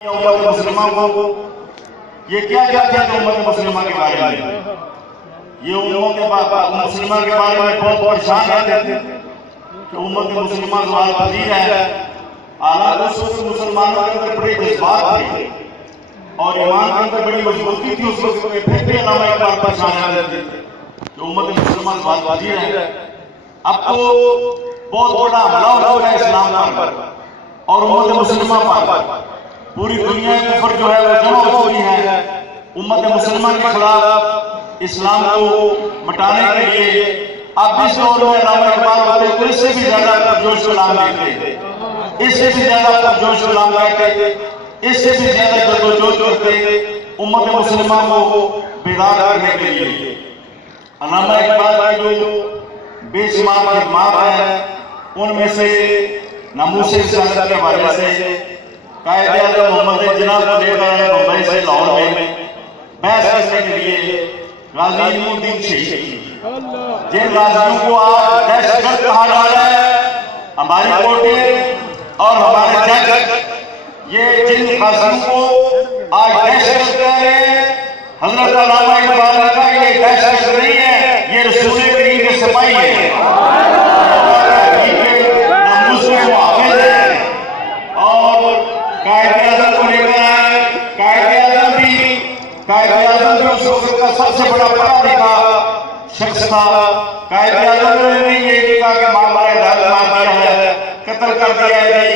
امت مسلمہ کو یہ کیا کہتے ہیں امت مسلمہ کے بارے میں؟ یہ امت مسلمہ کے بارے میں بہت پریشان رہتے تھے کہ امت مسلمہ سوال پذیر ہے، حالانکہ اس وقت مسلمانوں کے اندر بڑے جذبات تھے اور ایمان کے اندر بڑی مضبوطی تھی اس وقت میں، پھر بھی علامہ اقبال پریشان رہتے تھے کہ امت مسلمہ سوال پذیر ہے۔ اب تو بہت بڑا حملہ ہو چکا ہے اسلام پر اور امت مسلمہ پر، پوری دنیا کے اوپر جو ہے وہ جمع ہو چکی ہے امت مسلمہ کے خلاف اسلام کو مٹانے کے لیے۔ اب اس دور میں علامہ اقبال ہوتے تو اس سے بھی زیادہ پرجوش کلام لکھتے، اس سے بھی زیادہ پرجوش کلام لکھتے، اس سے بھی زیادہ جدوجہد کرتے امت مسلمہ کو بیدار کرنے کے لیے۔ علامہ اقبال کی جو بے شمار خدمات ہیں ان میں سے ناموس رسالت کے حوالے سے قائد اعظم محمد جناح کو لے گئے بمبئی سے لاہور میں بحث کرنے کے لیے غازی علم الدین شہید، جن غازیوں کو آج دہشت گرد کہا جا رہا ہے، ہماری کورٹیں اور ہمارے جج یہ جن غازیوں کو آج دہشت گرد کہہ رہے ہیں، حضرت علامہ اقبال نے کہا یہ دہشت گرد نہیں ہے، یہ رسول کریم کے سپاہی ہے، ناموس کے محافظ ہیں۔ اور قائد اعظم کو لے کر آئے، قائد اعظم بھی اس وقت کا سب سے بڑا پڑھا لکھا شخص تھا۔ قائد اعظم نے بھی یہ کہا کہ ماں باپ ڈال مار دیا ہے، قتل کر دیا ہے،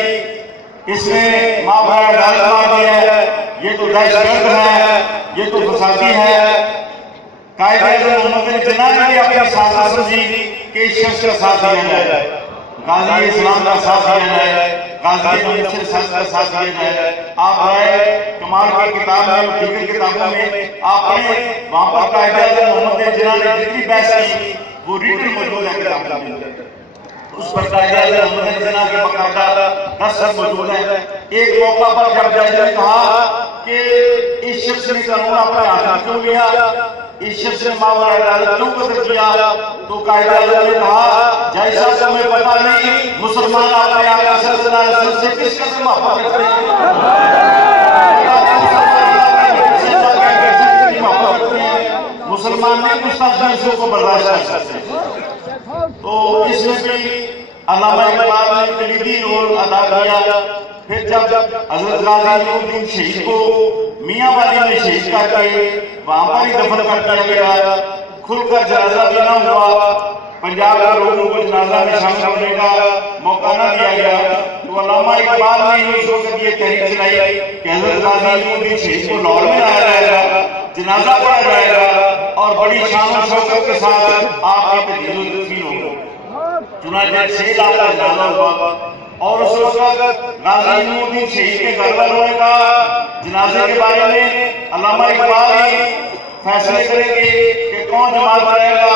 اس نے ماں باپ ڈال مار دیا ہے، یہ تو دہشت گرد ہے، یہ تو فسادی ہے۔ قائد اعظم محمد جناح نے اپنی سازش سمجھی کہ اس شخص کا ساتھ دیا جائے، غازی اسلام کا ساتھ دیا جائے، غازی ناموس رسالت کا ساتھ دیا جائے۔ آپ رائے کمال کی کتاب میں اور دیگر کتابوں میں آپ نے وہاں پر قائد اعظم محمد جناح نے جتنی بحث کی وہ ریٹن موجود ہے کتاب میں، اس پر قائد اعظم محمد جناح کے باقاعدہ نص موجود ہے۔ ایک موقع پر جب جج نے کہا کہ اس شخص نے قانون اپنے ہاتھ میں کیوں لیا، اس شخص نے ماورا عدالت کیوں قتل کیا، تو قائد اعظم نے کہا جج صاحب تمہیں پتہ نہیں مسلمان اپنے آقا صلی اللہ علیہ وسلم سے کس قدر محبت کرتے ہیں، مسلمان نہیں گستاخیوں کو برداشت کر سکتے۔ تو اس میں بھی علامہ اقبال نے کلیدی رول ادا کیا۔ پھر جب حضرت غازی علم الدین شہید کو میاں والی میں شہید کر کے وہاں پر ہی دفن کر دیا گیا، کھل کر جنازہ بھی نہ ہوا، پنجاب کے لوگوں کو جنازہ میں شامل ہونے کا موقع نہ دیا گیا، تو علامہ اقبال نے اس وقت یہ تحریک چلائی کہ حضرت غازی علم الدین شہید کو لاہور میں لایا جائے گا، جنازہ پڑھا جائے گا اور بڑی شان و شوکت کے ساتھ آپ کی تجہیز و تدفین ہوگی۔ چنانچہ 6 لاکھ کا جنازہ ہوا اور اس وقت غازی علم الدین شہید کے گھر والوں نے کہا جنازے کے بارے میں علامہ اقبال ہی فیصلے کریں گے کہ کون جماعت کرے گا،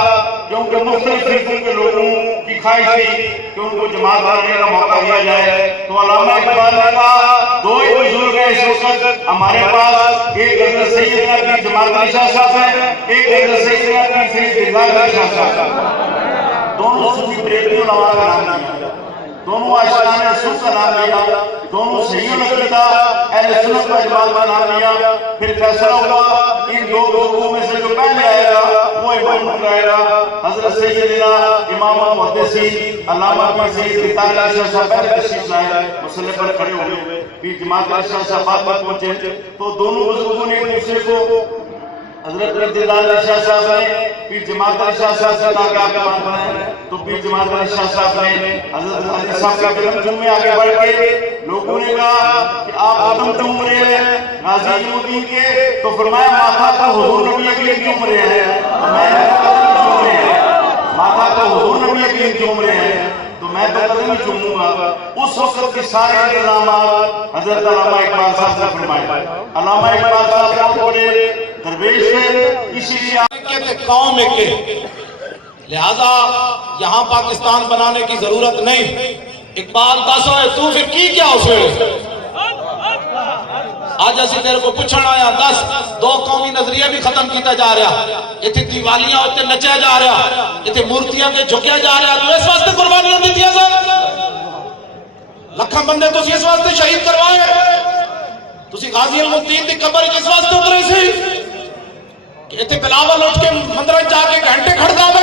کیونکہ مختلف فرقوں کے لوگوں کی خواہش تھی کہ ان کو جماعت کرنے کا موقع دیا جائے۔ تو علامہ اقبال نے کہا 2 ہی بزرگ ہیں اس وقت ہمارے پاس، ایک حضرت سیدنا پیر جماعت علی شاہ صاحب ہیں، ایک حضرت سیدنا پیر سید بلال علی شاہ صاحب، دونوں صوفی بریلوی علماء کا نام لیا، دونوں عاشقان رسول کا نام لیا، دونوں صحیح العقیدہ اہل سنت و جماعت کا نام لیا۔ پھر فیصلہ ہوا ان 2 لوگوں میں سے جو پہلے آئے گا وہ امام رہے گا۔ حضرت سیدنا امام محدثین علامہ پیر سید بلال علی شاہ صاحب پہلے تشریف لائے، مصلی پر کھڑے ہوئے، پیر جماعت علی شاہ صاحب بعد میں پہنچے، تو دونوں بزرگوں نے ایک دوسرے کو، حضرت بلال علی شاہ صاحب نے پیر جماعت علی شاہ صاحب سے کہا کہ آپ کے بات بنائیں، تو پیر جماعت علی شاہ صاحب نے حضرت علی صاحب کے قدم میں آگے بڑھ کے لوگوں نے کہا کہ آپ قدم چوم رہے ہیں غازی علم الدین کے، تو فرمایا ماتھا تو حضور نبی اکرم چوم رہے ہیں، تو میں قدم چوم رہے ہیں، ماتھا تو حضور نبی اکرم چوم رہے ہیں تو میں تو قدم ہی چوموں گا۔ اس وقت کے سارے انتظامات حضرت علامہ اقبال صاحب نے فرمائے۔ علامہ اقبال صاحب کو بڑے درویش ہے، اسی لیے قوم کے لہذا یہاں پاکستان بنانے کی ضرورت نہیں۔ اقبال دس ہوئے تو پھر کی کیا اسے آج اسی تیرے کو پوچھنا آیا، 2 قومی نظریہ بھی ختم کیتا جا رہا، اتنی دیوالیاں ہوتے نچے جا رہا، اتنی مورتیاں کے جھکیا جا رہا، تو اس واسطے قربانیاں دی دیا سر، لکھاں بندے تو اس واسطے شہید کروائے، ਤੁਸੀਂ ਗਾਜ਼ੀ ਅਲਮੁਦੀਨ ਦੀ ਕਬਰ ਜਿਸ ਵਾਸਤੇ ਉਤਰੇ ਸੀ ਕਿ ਇੱਥੇ ਬਿਲਾਵਲ ਉੱਠ ਕੇ ਮੰਦਰਾਂ ਜਾ ਕੇ ਘੰਟੇ ਖੜਦਾ ਵੇ।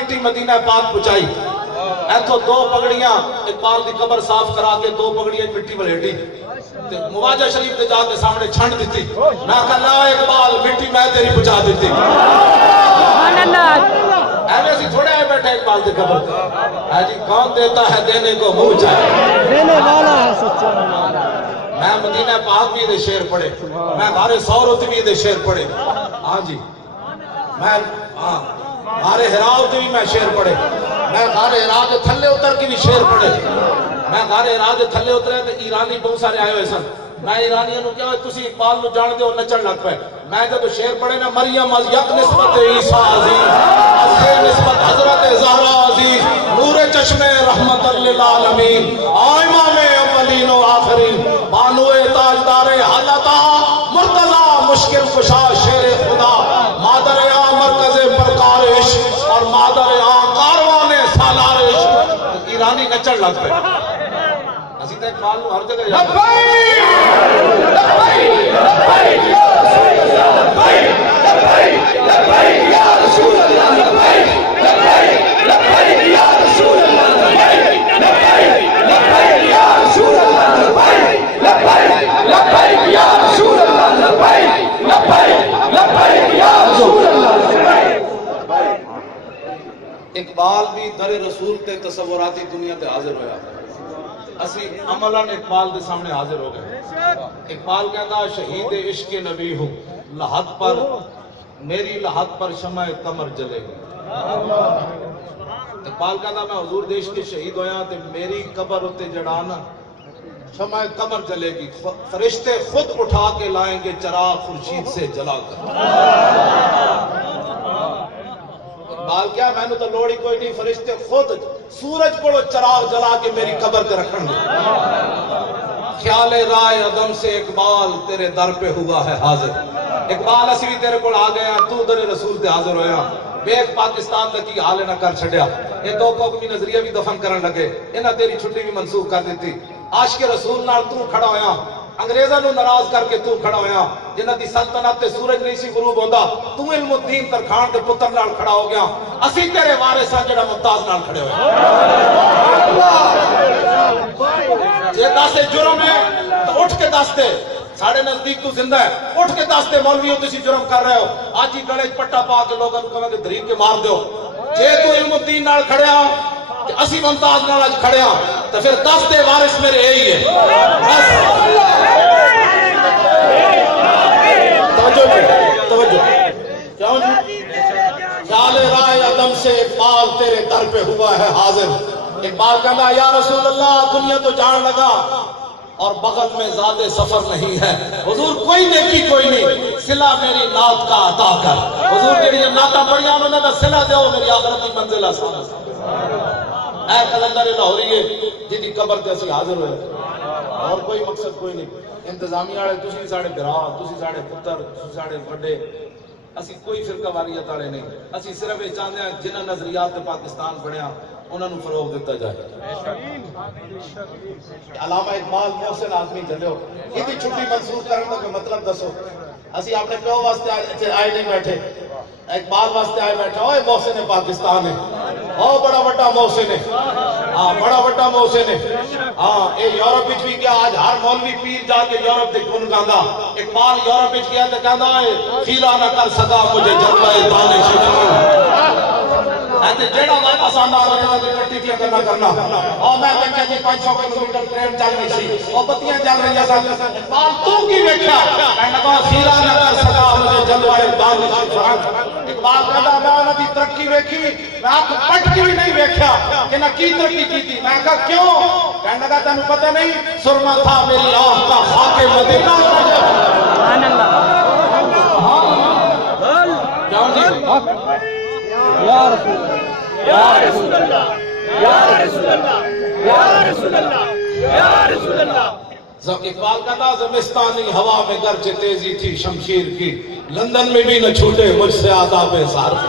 مٹی مدینہ پاک پہنچائی ایتھوں دو پگڑیاں اقبال دی قبر صاف کرا کے دو پگڑیاں مٹی ولیٹی مواجہ شریف دے جا کے سامنے چھنڈ دیتی میں کہا لا اقبال مٹی میں تیری پہنچا دیتی ایویں سی تھوڑے آئے بیٹھے اقبال دی قبر ہے جی کون دیتا ہے دینے کو منہ چاہے دینے والا ہے سچا میں مدینہ پاک بھی دے شعر پڑھے میں غار ثور بھی دے شعر پڑھے ہاں جی میں غار ہراء بھی میں شعر پڑھے میں غار ہراء دے تھلے اتر کی بھی شعر پڑھے میں غار ہراء دے تھلے اترے تے ایرانی بہت سارے آئے ہوئے سن میں ایرانیوں نو کیا ہوئے تسی اقبال نو جان دے اور نچن لگ پے میں جب شعر پڑھے نا مریم از یک نسبت عیسیٰ عزیز از یہ نسبت حضرت زہرا عزیز نور چشم رحمت للعالمین امام اولین و آخرین بانو تاجدار حالتا مرتضی مشکل کشا شیر خدا مادر آ مرکز پرکار عشق اور مادر آ کاروان سالار عشق ایرانی نچن لگ پے اسی تے اقبال نو ہر جگہ اقبال بھی در رسول تے تصوراتی دنیا تے حاضر ہویا اسی عملاً اقبال دے سامنے حاضر ہو گئے اقبال کہتا شہید عشق نبی ہوں لحد پر میری لحد پر شمع قمر جلے گی اقبال کہتا میں حضور دیش کے شہید ہویا تے میری قبر ہوتے جڑانا شمع قمر جلے گی فرشتے خود اٹھا کے لائیں گے چراغ خورشید سے جلا کر اقبال کیا میں نے تو لوڑی کوئی نہیں فرشتے خود سورج کو چراغ جلا کے میری قبر تے رکھن گے خیال رائے عدم سے اقبال تیرے در پہ ہوا ہے حاضر اقبال اسی بھی تیرے کو آ گیا تو در رسول تے حاضر ہویا بیک پاکستان تک کی حال نہ کر چھڑیا یہ دو قومی نظریہ بھی دفن کرن لگے انہاں تیری چھٹی بھی منسوخ کر دیتی عاشق رسول نال تو کھڑا ہویا انگریزاں نو ناراض کر کے تو کھڑا ہویا جنہاں دی سلطنت تے سورج نہیں سی غروب ہوندا تو علم الدین ترکھان دے پتر نال کھڑا ہو گیا اسی تیرے وارث ہاں جڑا ممتاز نال کھڑے ہوئے جے داسے جرم ہے تو اٹھ کے دس دے ساڑھے نزدیک تو زندہ ہے اٹھ کے دس دے مولویوں تسی جرم کر رہے ہو آج ہی گلے پٹا پا کے لوگوں کو کہے کہ دھریب کے مار دیو جے تو علم الدین نال کھڑے ہاں کہ اسی ممتاز نال اج کھڑے ہاں تو پھر دس دے وارث میرے یہی ہے توجہ کیوں جی خیال رائے عدم سے اقبال تیرے در پہ ہوا ہے حاضر اقبال کہنا یا رسول اللہ دنیا تو جان لگا اور بغل میں زیادہ سفر نہیں ہے حضور کوئی نیکی کوئی نہیں صلہ میری نعت کا عطا کر حضور میری نعتاں پڑھیاں انہوں نے صلہ دیو میری آخرت کی منزل آسان اے قلندر لاہوریے جدی قبر تے اسی حاضر ہوئے اور کوئی مقصد کوئی نہیں انتظامیہ والے تسی ساڑے برا تسی ساڑے پتر تسی ساڑے بڑے اسی کوئی فرقہ واریت والے نہیں اسی صرف یہ چاہتے ہیں جنہاں نظریات پاکستان بڑھیا انہوں نے فروغ دیتا جائے علامہ اقبال محسن آدمی جلو یہ چھٹی منسوخ کرنے کا مطلب دسو اسی اپنے پیو واسطے آئے نہیں بیٹھے اقبال واسطے آئے بیٹھا اوہ محسن پاکستان ہے اوہ بڑا بڑا محسن ہے ہاں بڑا بڑا محسن ہے ہاں اے یورپ وچ بھی گیا آج ہر مولوی پیر جا کے یورپ تے گن گاندا اقبال یورپ وچ گیا تے کہندا ہے خیرہ نہ کر سکا مجھے جلوہ دانش ایتے جیڑا واپس آندا رہنا تے کٹی کیا کرنا او میں کہیا جی 500 کلومیٹر ٹرین چل رہی سی او بتیاں چل رہی سن اقبال تو کی ویکھیا کہنا کہ خیرہ نہ کر سکا مجھے جلوہ دانش اقبال کہندا میں انہاں دی ترقی ویکھی میں آنکھ پٹ کے بھی نہیں ویکھیا کہ نہ کی ترقی کی میں کہا کیوں کہنے لگا تینوں پتہ نہیں سرما تھا میری آنکھ کا خاک مدینہ سبحان اللہ کیوں جی یا رسول اللہ یا رسول اللہ یا رسول اللہ یا رسول اللہ اقبال کہتا زمستانی ہوا میں گرچہ تیزی تھی شمشیر کی لندن میں بھی نہ چھوٹے مجھ سے آداب سارف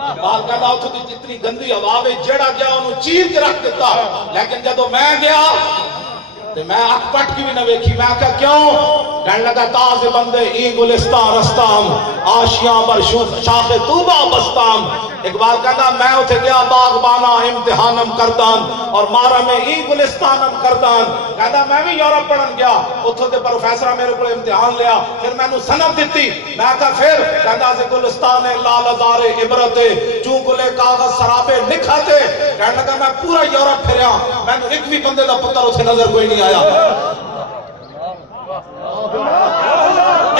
اقبال کہتا اتھو دی جتنی گندی ہوا میں جڑا گیا انہوں چیر کے رکھ دیتا لیکن جدو میں گیا تو میں آنکھ پٹ کی بھی نہ ویکھی میں کہا کیوں کہنے لگا تاز بندے ای گلستان رستام آشیاں پر شاخ طوبہ بستام. اقبال کہتا میں اتھے گیا باغبانا امتحانم کردان اور مارا میں ای گلستانم کردان. کہتا میں بھی یورپ پڑھن گیا اتھو دے پروفیسرہ میرے کو امتحان لیا پھر میں نے سند دیتی. میں کہا پھر کہتا سے گلستان لال ازار عبرت چون گلے کاغذ سرابے نکھاتے. کہنے لگا میں پورا یورپ پھریا میں نے ایک بھی بندے دا پتر اتھے نظر کوئی نہیں آیا.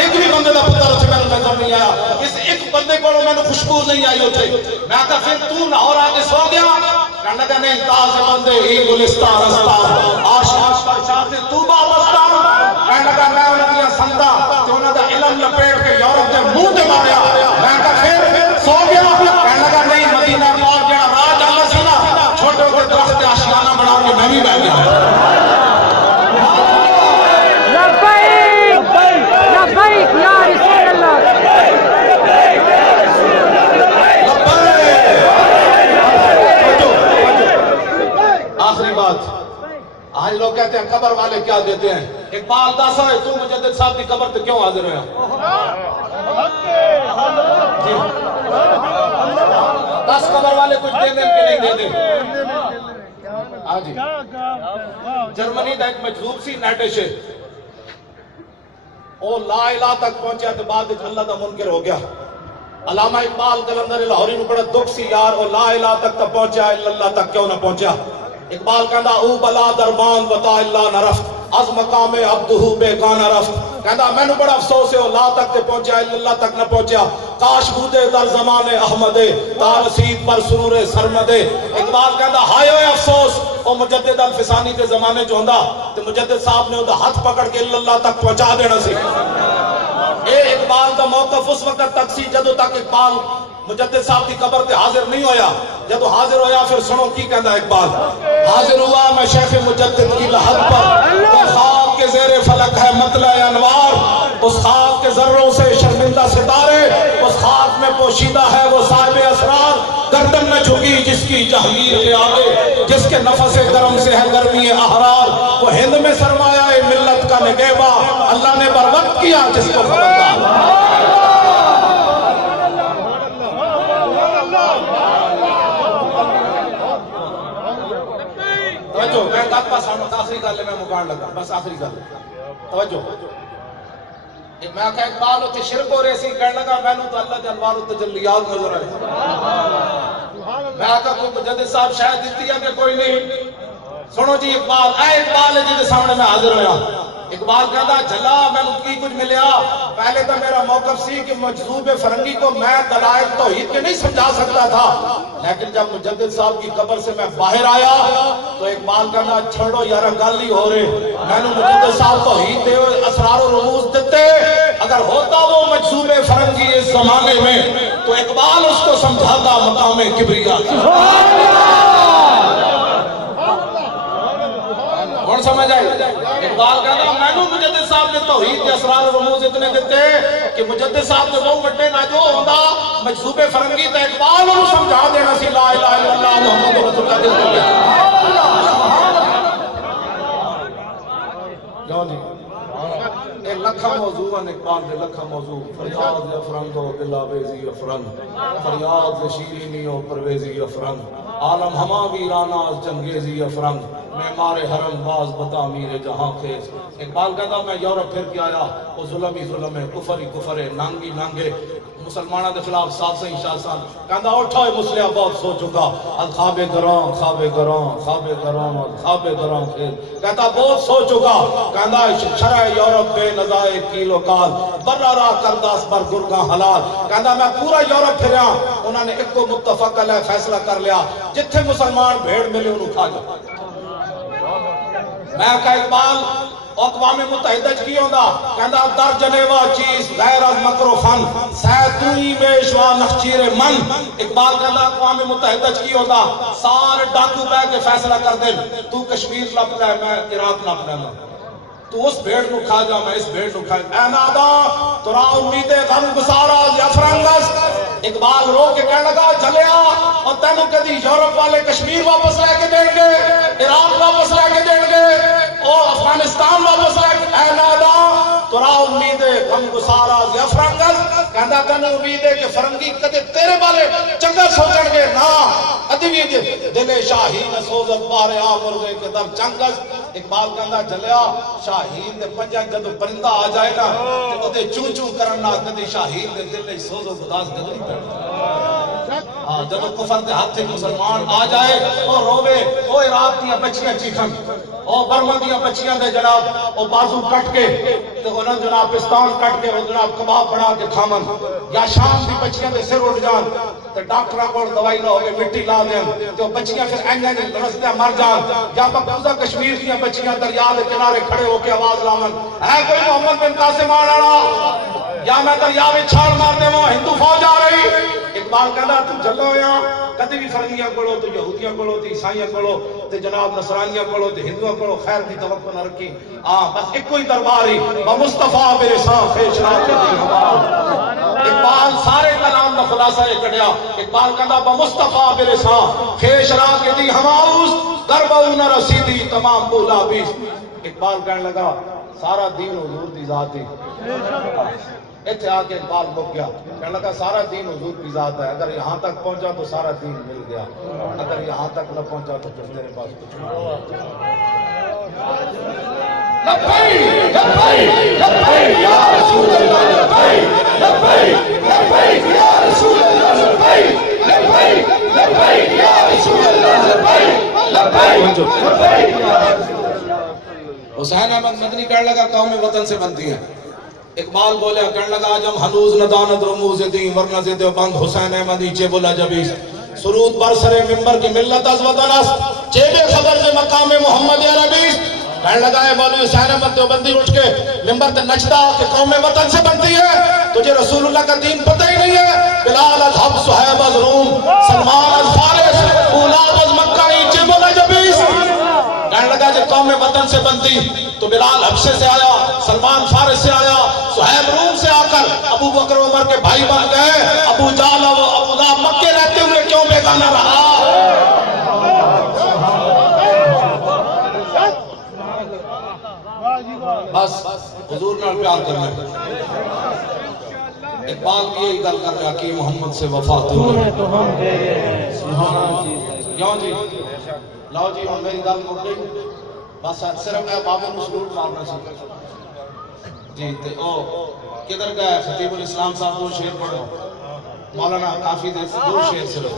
ایک بھی بندے دا پتر اتھے میں نے نظر نہیں آیا. اس ایک بندے کو میں نے خوشبو نہیں آئی اتھے. میں کہا پھر تو لاہور آگے سو گیا. کہنے لگا نہیں تاز بندے ای گلستان رستان آشاش پر شاخ طوبہ بستان. کہنے لگا میں انہوں نے سندا تو انہوں نے علم لپیڑ کے یورپ کے منہ دے ماریا. میں کہا پھر سو گیا. کہنے لگا نہیں مدینہ پاک جڑا راج اللہ سی نا چھوٹے کے درخت آشیانہ بنا کے میں بھی بیٹھ گیا. لبیک یا رسول اللہ. آخری بات آج لوگ کہتے ہیں قبر والے کیا دیتے ہیں. اقبال داسا ہے تو مجدد صاحب کی قبر تو کیوں حاضر ہویا؟ جی 10 قبر والے کچھ دے دیں کہ نہیں دے دیں. آجی جرمنی دا ایک مجذوب سی نیٹش ہے او لا الہ تک پہنچیا تو بعد اللہ دا منکر ہو گیا. علامہ اقبال قلندر لاہوری نو بڑا دکھ سی یار او لا الہ تک تو پہنچیا اللہ تک کیوں نہ پہنچیا. اقبال کہندا او بلا دربان بتا اللہ نہ رفت از مقام عبدہ بیگانہ رفت. کہندا میں نے بڑا افسوس ہے او لا تک تے پہنچیا اللہ تک نہ پہنچیا. کاش بودے در زمان احمد تارسید پر سرور سرمد. اقبال کہندا ہائے ہوئے افسوس او مجدد الفسانی کے زمانے جو ہوندا تے مجدد صاحب نے اودہ ہاتھ پکڑ کے اللہ تک پہنچا دینا سی. اے اقبال دا موقف اس وقت تک سی جدو تک اقبال مجدد صاحب کی قبر تے حاضر نہیں ہویا. جدو حاضر ہویا پھر سنو کی کہندا اقبال. حاضر ہوا میں شیخ مجدد کی لحد پر وہ خاک کے زیر فلک ہے مطلع انوار. اس خاک کے ذروں سے شرمندہ ستارے اس خاک میں پوشیدہ ہے وہ صاحب اسرار. گردن نہ جھکی جس کی جہانگیر کے آگے جس کے نفس گرم سے ہے گرمی احرار. وہ ہند میں سرمایہ ملت کا نگہباں اللہ نے بر وقت کیا جس کو خبردار. توجہ میں گات پاس آخری گل ہے میں مکان لگا بس آخری گل توجہ. میں کہا اقبال اتھے شرک ہو رہے سی کہنے لگا میں نے تو اللہ کے انوار و تجلیات نظر آئے. میں کہا کوئی مجدد صاحب شاید دیتی ہے کہ کوئی نہیں. سنو جی اقبال اے اقبال ہے جی سامنے میں حاضر ہویا. اقبال کہتا جلا میں نے کی کچھ ملیا. پہلے تو میرا موقف سی کہ مجذوب فرنگی کو میں دلائل توحید کے نہیں سمجھا سکتا تھا لیکن جب مجدد صاحب کی قبر سے میں باہر آیا تو اقبال کہنا چھوڑو یارہ گالی ہو رہے میں نے مجدد صاحب توحید دے اسرار و رموز دیتے. اگر ہوتا وہ مجذوب فرنگی اس زمانے میں تو اقبال اس کو سمجھاتا مقام کبریا. کون سمجھ آئی؟ اقبال کہنا میں نے مجدد صاحب نے توحید کے اسرار و رموز اتنے دیتے کہ مجدد صاحب نے وہ بڑے نہ جو ہوتا مجذوب فرنگی تا اقبال انہوں سمجھا دینا سی لا الہ الا اللہ محمد رسول اللہ. جاؤ جی ایک لکھا موضوع ہے اقبال دے لکھا موضوع. فریاد افرند و دلاویزی افرند فریاد شیرینی و پرویزی افرند عالم ہما ویرانہ از جنگیزی افرند معمار حرم باز بتا میر جہاں خیز. اقبال کہتا میں یورپ پھر کے آیا وہ ظلم ہی ظلم ہے کفر ہی کفر ہے نانگی نانگے مسلمانہ دے خلاف ساتھ سے شاہ کہتا اٹھا ہے مسلح بہت سو چکا خواب گران خواب گران خواب گران خواب گران خیز. کہتا بہت سو چکا کہتا شرع یورپ بے نظائے کیل و کال برا راہ کرداس بر گرگاں حلال. کہتا میں پورا یورپ پھریا انہوں نے ایک کو متفق علیہ فیصلہ کر لیا جتھے مسلمان بھیڑ ملے انہوں کھا جا. میں کہا اقبال اقوام متحدہ کی ہوندہ کہندہ در جنیوہ چیز غیر از مکر و فن سیتوئی بیشوا نخچیر من. اقبال کہندہ اقوام متحدہ کی ہوندہ سارے ڈاکو بے کے فیصلہ کر دیں تو کشمیر لپ رہے میں عراق لپ رہے میں تو اس بھیڑ نو کھا جا میں اس بھیڑ نو کھا جا. اے نادا تو را امید غم گسارا یا فرنگس. اقبال رو کے کہنے لگا جلیا اور تینوں کدی یورپ والے کشمیر واپس لے کے دیں گے عراق واپس لے کے دیں گے اور افغانستان واپس لے کے. اے نادا ترا امید ہے غم گسارا یا فرنگس کہندا کنے امید ہے کہ فرنگی کدے تیرے والے چنگا سوچن گے نا ادوی دل شاہین سوزت بارے آمر گئے کہ در چنگس اقبال کہندا جلیا شاہین دے پنجاں جدو پرندہ آ جائے نا تو تے چوں چوں کرنا کدی شاہین دے دل سوزت اداس نہیں پڑتا جدو کفر دے ہاتھ مسلمان آ جائے او روے او عراق دیاں بچیاں چیخن او برما دیاں بچیاں دے جناب او بازو کٹ کے تو انہاں جناب پستان کٹ کے وہ جناب کباب بنا کے کھامن یا شام دی بچیاں دے سر اٹھ جان تے ڈاکٹراں کول دوائی نہ ہوے مٹی لا دین تے بچیاں پھر اینجے دے رستے مر جان یا مقبوضہ کشمیر دیاں بچیاں دریا دے کنارے کھڑے ہو کے آواز لاون اے کوئی محمد بن قاسم والا یا میں دریا وچ چھال مار دیواں ہندو فوج آ رہی اقبال کہندا تو جلو ہویا کدی بھی فرنگیاں کولو تو یہودیاں کولو تے عیسائیاں کولو تے جناب نصرانیاں کولو تے ہندوؤں کولو خیر دی توقع نہ رکھی بس ایک کوئی دربار ہی مصطفیٰ میرے ساتھ فیشنا کے دی اقبال سارے کلام دا خلاصہ یہ کڈیا اقبال کہندا مصطفیٰ میرے ساتھ فیشنا کے دی ہماؤس دربو نہ رسیدی تمام بولا بیس اقبال کہنے لگا سارا دین حضور دی ذات ہے ایتھے آ کے اقبال رک گیا کہنے لگا سارا دین حضور کی ذات ہے اگر یہاں تک پہنچا تو سارا دین مل گیا اگر یہاں تک نہ پہنچا تو پھر تیرے پاس کچھ حسین احمد مدنی کہنے لگا قوم وطن سے بنتی ہیں اقبال بولے کہنے لگا جم ہنوز ندانت رموز دین ورنہ سے دیوبند حسین احمد نیچے بولا جبیس سرود برسر ممبر کی ملت از وطن اس چیبے خبر سے مقام محمد عربیس کہنے لگا ہے مولوی حسین احمد دیوبندی اٹھ کے ممبر تے نچتا کہ قوم وطن سے بنتی ہے تجھے رسول اللہ کا دین پتہ ہی نہیں ہے بلال از حب صہیب از روم سلمان از فارس اولاد از مکہ نیچے بولا جبیس کہنے لگا جب قوم وطن سے بنتی تو بلال حبشے سے آیا سلمان فارس سے آیا صہیب روم سے آ کر ابو بکر عمر کے بھائی بن گئے ابو جہل و ابو لہب مکے رہتے ہوئے کیوں بیگانہ رہا بس حضور نے پیار کرنا اقبال بھی یہی گل کر رہا کہ محمد سے وفا تو ہم کیوں جی لاؤ جی ہم میری گل مک گئی بس صرف میں بابے کو سلوٹ مارنا چاہیے جی تے او کدھر گئے خطیب الاسلام صاحب دو شعر پڑھو مولانا کافی دیر سے دو شعر سے لو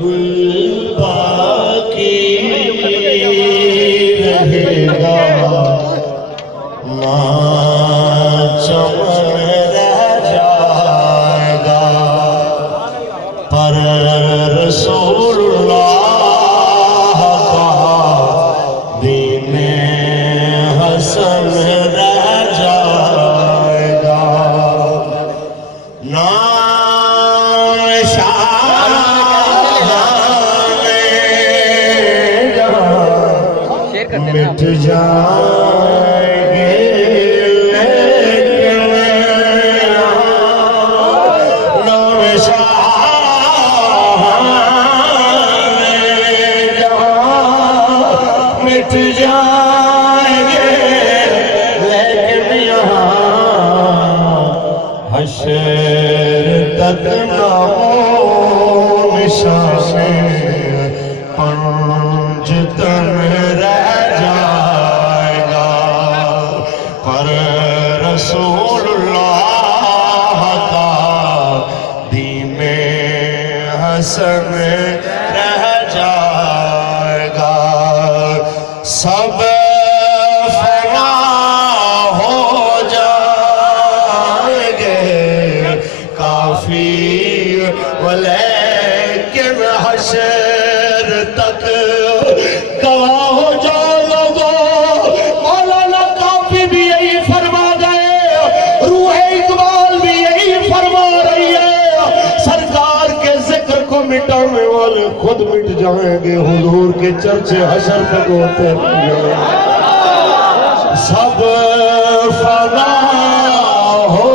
گل باقی رہے گا ماں چمن رہ جائے گا پر رسول اللہ کا دین حسن رہ جائے گا مٹ جائیں گے لیکن نام شاہ مٹ جائیں گے لیکن یہاں حشر تک نام نشان پنجتن رہ جائے گا پر رسول اللہ کا دین حسن رہ جائے گا سب فنا ہو جائیں گے کافی ولیکن حشر تک گواہ ہو جاؤ لوگو مولانا کافی بھی یہی فرماتا خود مٹ جائیں گے، حضور کے چرچے حشر تک ہوتے رہیں گے، سب فنا ہو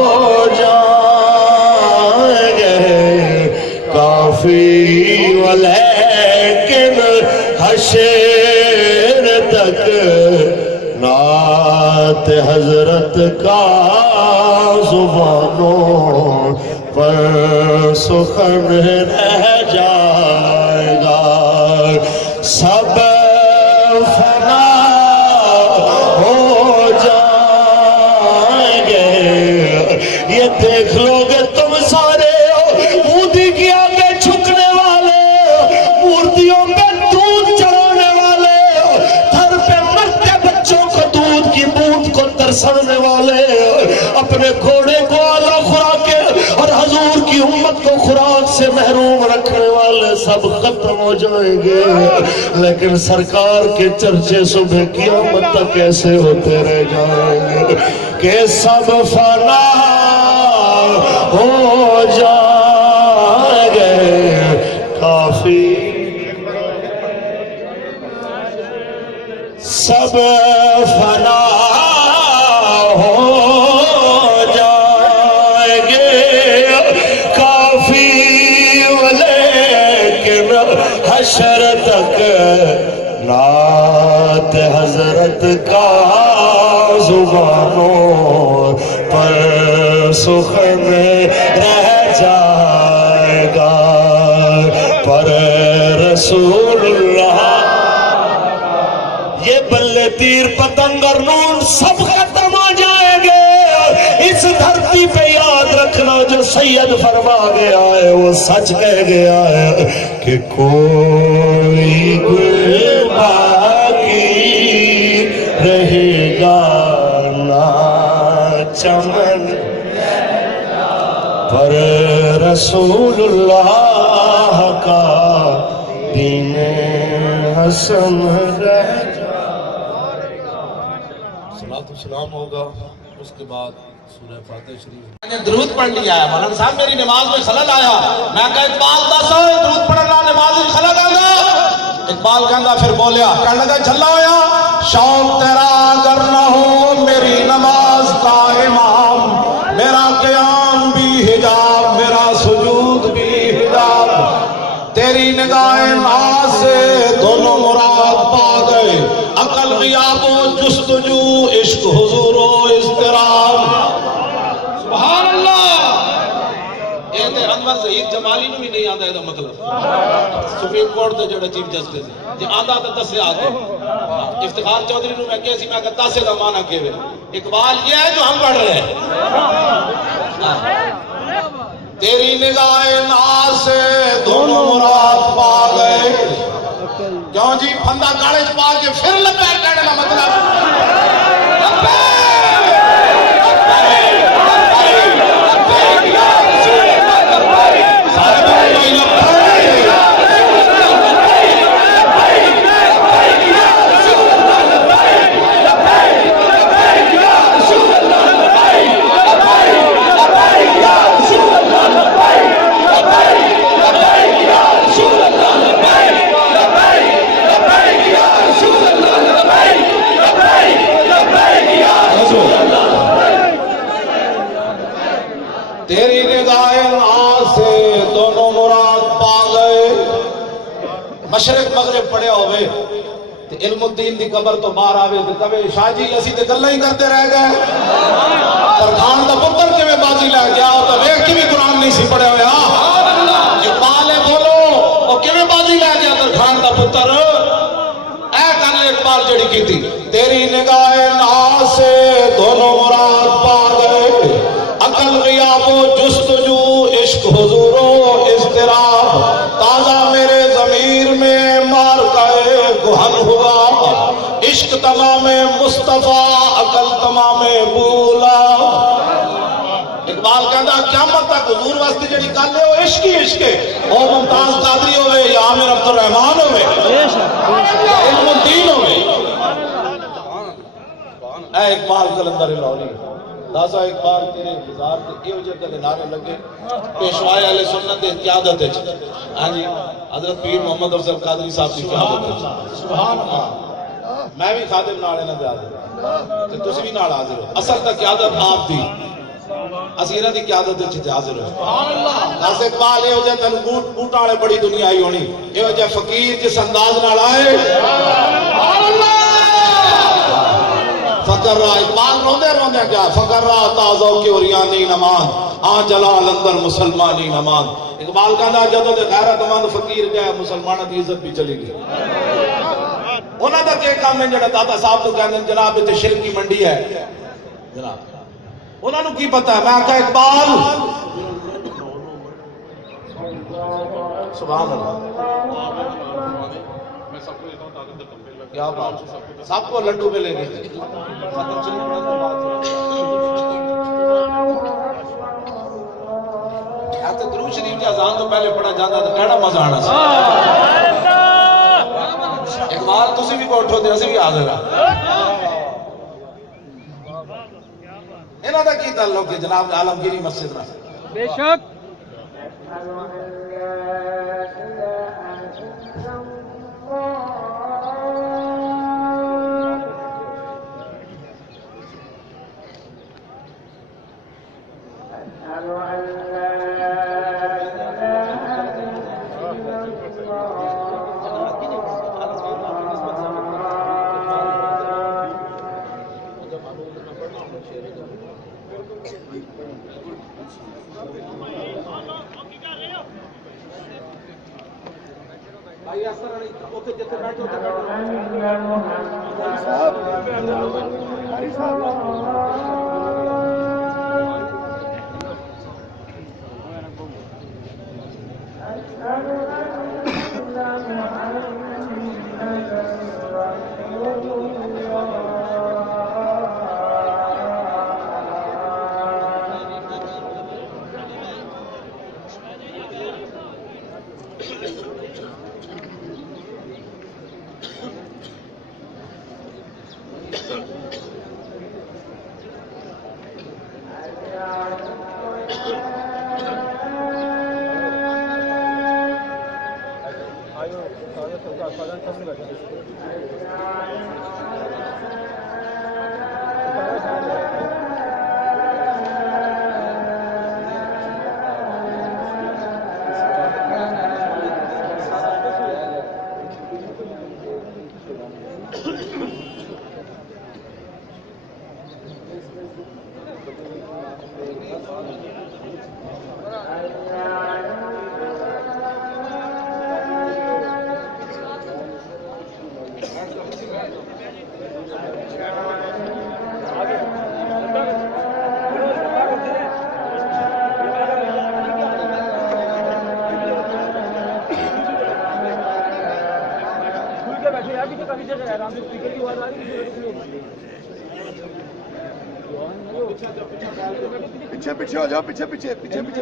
جائیں گے، کافی ولیکن حشر تک نعت حضرت کا زبانوں پر سخن رہ جائے گا، سب فنا ہو جائیں گے۔ یہ دیکھ لو گے تم سارے مودی کی آگے جھکنے والے، مورتیوں پہ دودھ چڑھانے والے، تھر پہ مرتے بچوں کو دودھ کی بوند کو ترسانے والے، اپنے گھوڑے کو اعلیٰ خوراک اور حضور کی امت کو خوراک سے محروم رکھنے والے سب ختم ہو جائیں گے، لیکن سرکار کے چرچے صبح قیامت تک ایسے ہوتے رہ جائیں گے کہ سب فنا ہو جائیں گے، کافی سب فنا ہو جائیں گے، کافی ولیکن حشر تک نعت حضرت کا زبانوں پر سخن رہ جائے گا، پر رسول اللہ یہ بلے تیر پتنگ اور نون سب ختم ہو جائیں گے۔ اس دھرتی پہ یاد رکھنا جو سید فرما گیا ہے وہ سچ کہہ گیا ہے کہ کوئی گل باقی رہے گا نہ چمن، پر رسول اللہ کا دین حسن رہ سلام ہوگا، اس کے بعد سورہ فاتح شریف میں نے درود پڑھ لیا ہے۔ مولانا صاحب میری نماز میں خلل آیا، میں کہا اقبال دس ہوئے درود پڑھنا نماز میں خلل آگا، اقبال کہندا پھر بولیا، کہنے لگا جھلا ہویا شوق تیرا اگر نہ ہو میری نماز کا امام، میرا قیام بھی حجاب میرا سجود بھی حجاب، تیری نگاہ ناز سے دونوں مراد پا گئے، عقل غیاب و جستجو عشق حضور و اضطراب۔ سبحان اللہ، یہ تے انور ظہیر جمالی نو بھی نہیں آندا ہے مطلب سپریم کورٹ دے جڑا چیف جسٹس جی آندا تے دسے آگے، افتخار چودھری نو میں کہے سی میں کہتا سے دا معنی کیویں، اقبال یہ ہے جو ہم پڑھ رہے ہیں، تیری نگاہ ناز سے دونوں مراد پا گئے، کیوں جی پھندا گاڑے چ پا کے پھر لبے کہنے کا مطلب تیری نگاہ ناز سے دونوں مراد پا گئے، مشرق مغرب پڑھے ہوئے تے علم الدین دی قبر تو باہر آوے تے کہے شاہ جی اسی تے گلاں ہی کرتے رہ گئے، ترخان دا پتر کیویں بازی لے گیا او تے ویکھ کے بھی قرآن نہیں سی پڑھیا ہویا، اقبال بولو او کیویں بازی لے گیا ترخان دا پتر، اے گل اقبال جڑی کیتی، تیری نگاہ ناز سے دونوں مراد پا گئے، عقل غیاب و جستجو عشق حضور و اضطراب، تازہ میرے ضمیر میں مار کہے گہن ہوا، عشق تمام مصطفیٰ عقل تمام بولا۔ اقبال کہتا قیامت تک حضور واسطے جڑی گل ہے وہ عشق ہی عشق ہے، او ممتاز قادری ہوئے یا عامر عبد الرحمان ہوئے یا علم الدین ہوئے، اے اقبال قلندر لاہوری داسا اقبال تیرے انتظار تے یہ جگہ دے نعرے لگے پیشوائے اہل سنت دے قیادت وچ ہاں جی حضرت پیر محمد افضل قادری صاحب دی قیادت وچ سبحان اللہ میں بھی خادم نال انہاں دے حاضر تے تسی بھی نال حاضر ہو اصل تے قیادت آپ دی اسی انہاں دی قیادت وچ حاضر ہو سبحان اللہ داسا اقبال یہ جے تن بوٹا والے بڑی دنیا آئی ہونی یہ جے فقیر جس انداز نال آئے سبحان اللہ فقر را اقبال روندے روندے کیا فقر را تازو کی اوریانی نماز آن جلال اندر مسلمانی نماز اقبال کہنا جدو دے غیرت مند فقیر گئے مسلمانہ دی عزت بھی چلی گئی انہاں دا کیا کام ہے جڑا دادا صاحب تو کہنے جناب تے شرک کی منڈی ہے جناب انہاں نو کی پتہ ہے میں کہا اقبال سبحان اللہ کیا بات سب کو لڈو پہ لے گئے درود شریف کی اذان تو پہلے پڑھا جاتا تو کہڑا مزہ آنا سی اقبال تسی بھی بیٹھو تے اسی بھی حاضر ہاں انہاں دا کی تعلق ہے جناب عالمگیری مسجد نال بے شک پیچھے پیچھے ہو جاؤ پیچھے پیچھے پیچھے پیچھے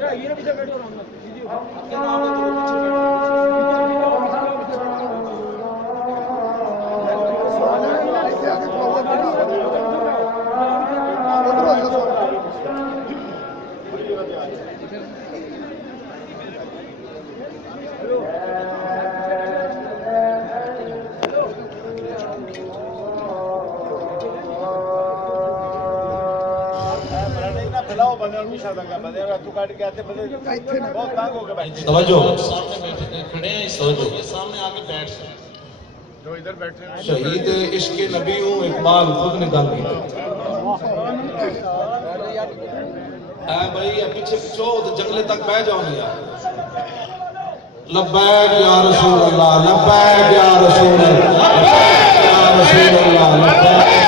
شہید عشق نبی ہوں اقبال خود نے گل کی اے بھائی پیچھے پیچھو تو جنگلے تک بہ جاؤ یا لبیک یا رسول اللہ لبیک یا رسول اللہ لبیک یا رسول اللہ لبیک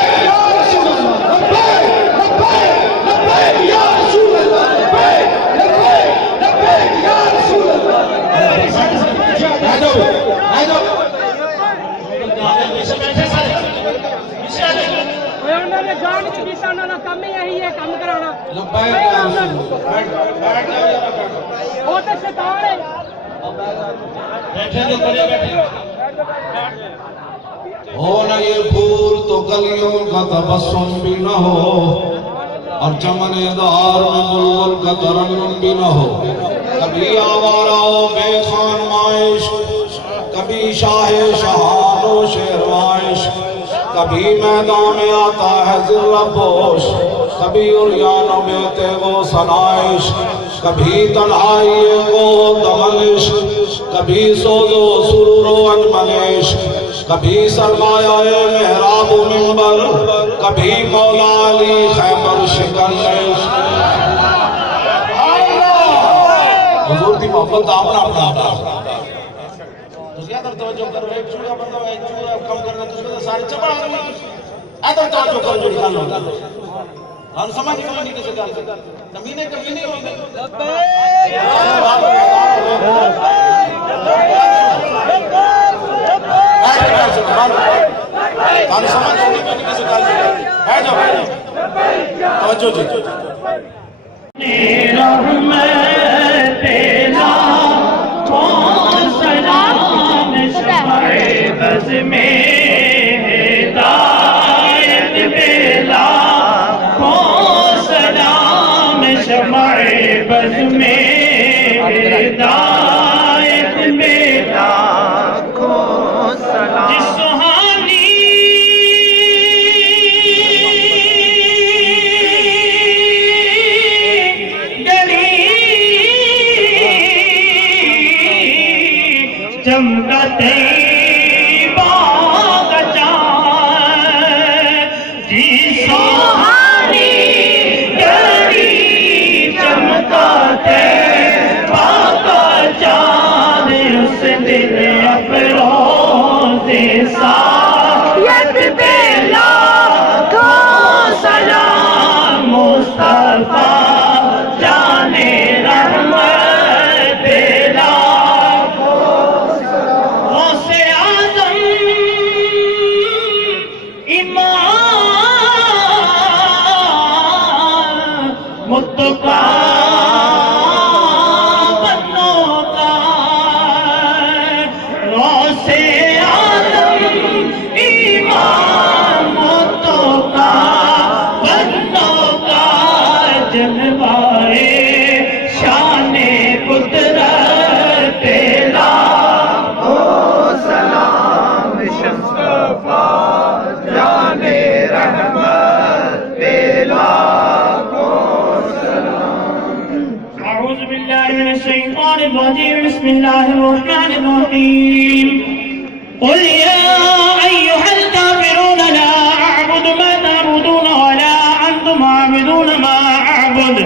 کام یہی ہے کام کرانا لبیک یا رسول اللہ بیٹھ جاؤ یا وہ تو شیطان ہے بیٹھے تو بڑے بیٹھے ہو نہ یہ پھول تو گلیوں کا تبسم بھی نہ ہو اور چمن دار میں بلبل کا ترنم بھی نہ ہو، کبھی آوارہ و بے خان مائش، کبھی شاہ شہان و شیروائش، کبھی میدان میں آتا ہے ذرہ پوش، کبھی عریانوں میں تیغ و سنائش، کبھی تنہائی و دمنش، کبھی سوز و سرور و انمنش، کبھی سرمایہ محراب و منبر، کبھی مولا علی خیبر شکنش۔ حضور دی محبت آمنا اپنا زیادہ توجہ کر رہے ایک چوڑا بندہ ایک چوڑا کم کرنا تو اس میں سارے چپا ایدر توجہ کر جو نکالنا ہوگا ہم سمجھ نہیں کسی کار سے کمینے کمینے ہوں گے ہم سمجھ نہیں کسی کار سے ہے جو توجہ جی رحمت تیرا کون سلام شمع بز میں ہدایت بیلا کون سلام شمع بز میں ہدایت بیلا کون سلام جس سہانی چمکتے باغ جان جی سہانی گھڑی چمکتے باغ جان اس دل افروز سایت بیلا کو سلام مصطفیٰ جانے رحمت بیلا متقا بنوں کا غوث اعظم امام متقا بنوں کا جلوائے شان قدرت تیرا ہو سلام مصطفیٰ جان رحمت تیرا أعوذ بالله من الشيطان الرجيم بسم الله الرحمن الرحيم قل يا أيها الكافرون لا أعبد ما تعبدون ولا أنتم عابدون ما أعبد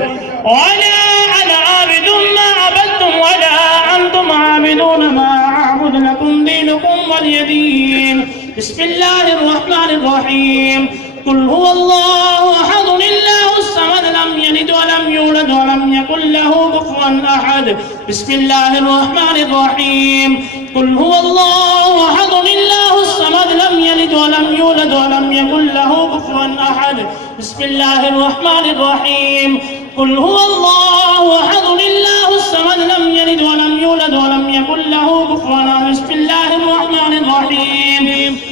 ولا أنا عابد ما عبدتم ولا أنتم عابدون ما أعبد لكم دينكم ولي دين بسم الله الرحمن الرحيم قل هو الله أحد الله الصمد لم يلد ولم يولد ولم يكن له كفوا أحد بسم الله الرحمن الرحيم قل هو الله أحد الله الصمد لم يلد ولم يولد ولم يكن له كفوا أحد بسم الله الرحمن الرحيم قل هو الله أحد الله الصمد لم يلد ولم يولد ولم يكن له كفوا أحد بسم الله الرحمن الرحيم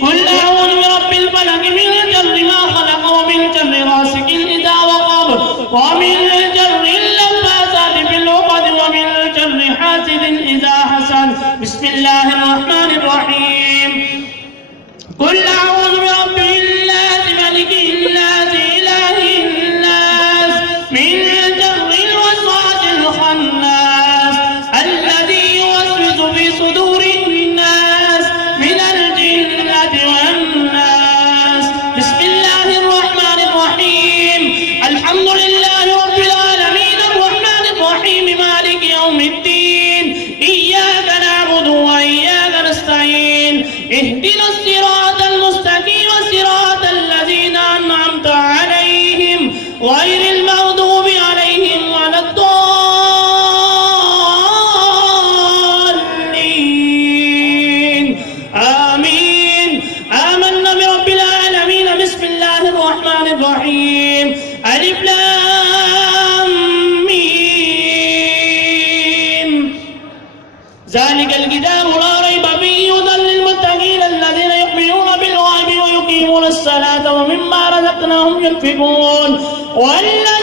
قل أعوذ برب الفلق من شر ما خلق ومن شر غاسق إذا وقب ومن شر النفاثات في العقد ومن شر حاسد إذا حسد بسم الله الرحمن الرحيم قل أعوذ برب الناس ملك الناس إله الناس من شر الوسواس الخناس الذي يوسوس في صدور الناس من الجنة والناس بسم الله الرحمن الرحيم الحمد لله رب العالمين الرحمن الرحيم مالك يوم الدين إياك نعبد وإياك نستعين اهدنا الصراط المستقيم صراط الذين أنعمت عليهم غير المغضوب عليهم ولا الضالين آمين آمنا برب العالمين بسم الله الرحمن الرحيم ألف لام ميم ذلك الكتاب لا ريب فيه هدى للمتقين الذين يؤمنون بالغيب ويقيمون الصلاة ومما رزقناهم ينفقون والذين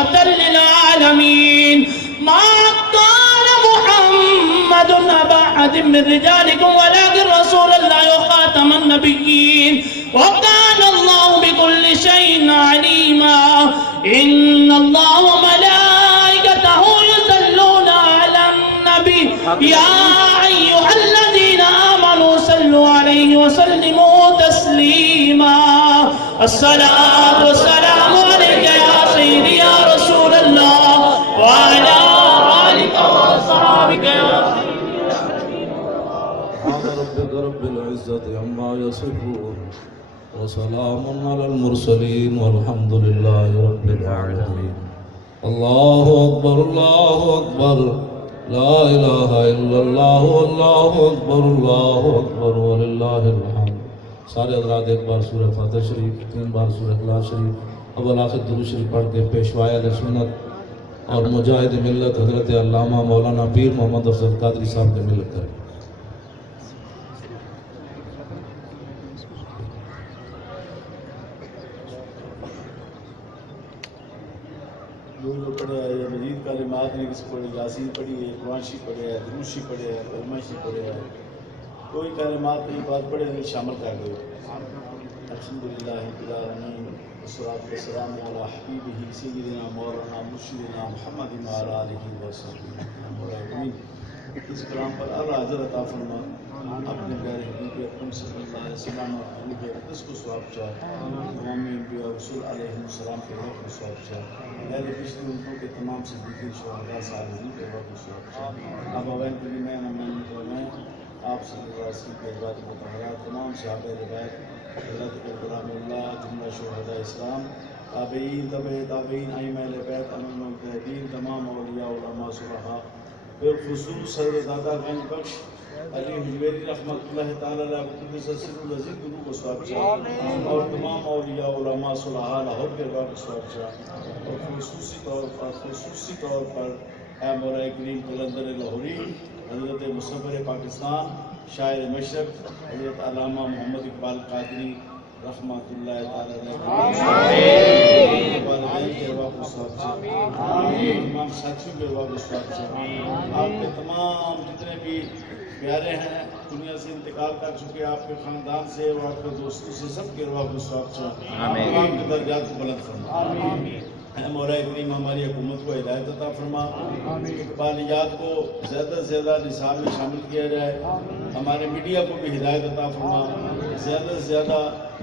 رحمة للعالمين. ما كان محمد أبا أحد من رجالكم ولكن رسول الله وخاتم النبيين وكان الله بكل شيء عليما. إن الله وملائكته يصلون على النبي يا أيها الذين آمنوا صلوا عليه وسلموا تسليما. الصلاة والسلام عليك يا سيدي يا رسول الله وعلى آلك وأصحابك يا سبحان ربك رب العزة عما يصفون وسلام على المرسلين والحمد لله رب العالمين. الله أكبر الله أكبر لا إله إلا الله والله أكبر الله أكبر ولله الحمد. سارے حضرات ایک بار سورہ فاتح شریف، 3 بار سورہ اخلاص شریف، اول آخر درود شریف پڑھ کے پیشوائے اہل سنت اور مجاہد ملت حضرت علامہ مولانا پیر محمد افضل قادری صاحب کے ملت کریں. جو پڑھے ہے مزید کلمات نے کس پڑھے، یاسین پڑھی ہے، قرآن شریف پڑھے ہے، دروشی پڑھے ہے، کلمہ شریف پڑھے ہے، کوئی کلمات نہیں بات پڑھے ہیں شامل کر دو. الحمدللہ رب العالمین والصلاۃ والسلام علی حبیبہ سیدنا مولانا مرشدنا محمد وعلی آلہ وصحبہ. اس کلام پر اللہ حضرت عطا فرما اپنے پیارے حبیب اکرم صلی اللہ علیہ وسلم ان کے اقدس کو ثواب چاہ، تمام انبیاء اور رسول علیہ السلام کے روح کو ثواب چاہ، پہلے پچھلی امتوں کے تمام صدیقین شہداء صالحین کے روح کو ثواب چاہ. اب اوین کے لیے میں آپ صلی اللہ علیہ وسلم کے ازواج مطہرات، تمام صحابہ روایت، حضرت کرام اللہ، جملہ شہداء اسلام، تابعین، تبع تابعین، ائمہ اہل بیت، امام المجتہدین، تمام اولیاء علماء صلحاء، بالخصوص حضرت دادا غنی بخش علی حجویری رحمۃ اللہ تعالی علیہ قدس سر العزیز گرو کو ثواب چاہ، اور تمام اولیاء علماء صلحاء لاہور کے روح کو ثواب چاہ، اور خصوصی طور پر اے مولا کریم قلندر لاہوری حضرت مصور پاکستان شاعر مشرق حضرت علامہ محمد اقبال قادری رحمۃ اللہ تعالی علیہ والدین کے روح کو ثواب چاہ، تمام ساتھیوں کے روح کو ثواب چاہ. آپ کے تمام جتنے بھی پیارے ہیں دنیا سے انتقال کر چکے، آپ کے خاندان سے اور آپ کے دوستوں سے سب کے روح کو ثواب چاہ، آپ کے درجات کو بلند فرما. اے مولا کریم ہماری حکومت کو ہدایت عطا فرما، اقبالیات کو زیادہ سے زیادہ نصاب میں شامل کیا جائے، ہمارے میڈیا کو بھی ہدایت عطا فرما، زیادہ سے زیادہ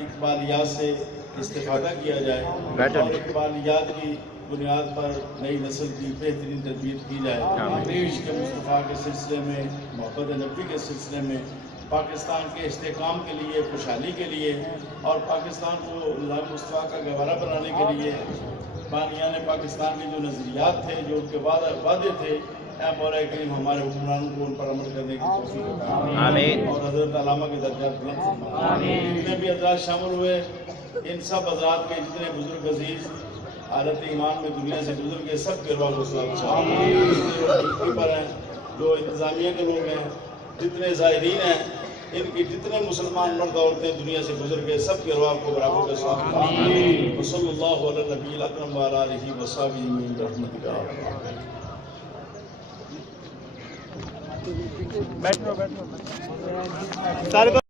اقبالیات سے استفادہ کیا جائے اور اقبالیات کی بنیاد پر نئی نسل کی بہترین تربیت کی جائے. عشق مصطفیٰ کے سلسلے میں، محبت نبی کے سلسلے میں، پاکستان کے استحکام کے لیے، خوشحالی کے لیے اور پاکستان کو نظام مصطفیٰ کا گہوارہ بنانے کے لیے بانیان پاکستان کے جو نظریات تھے، جو ان کے وعدے تھے، اے مولا کریم ہمارے حکمرانوں کو ان پر عمل کرنے کی توفیق عطا فرما اور حضرت علامہ کے درجات بلند فرما. جتنے بھی حضرات شامل ہوئے ان سب حضرات کے جتنے بزرگ عزیز حالت ایمان میں دنیا سے گزر گئے سب کے روح کو ثواب چاہ. پر ہیں جو انتظامیہ کے لوگ ہیں، جتنے زائرین ہیں، ان کی جتنے مسلمان مرد عورتیں دنیا سے گزر گئے سب کے روح کو برابر کا ثواب چاہ. وصلی اللہ علی نبی الاکرم وعلی آلہ وصحبہ برحمتک. بیٹھو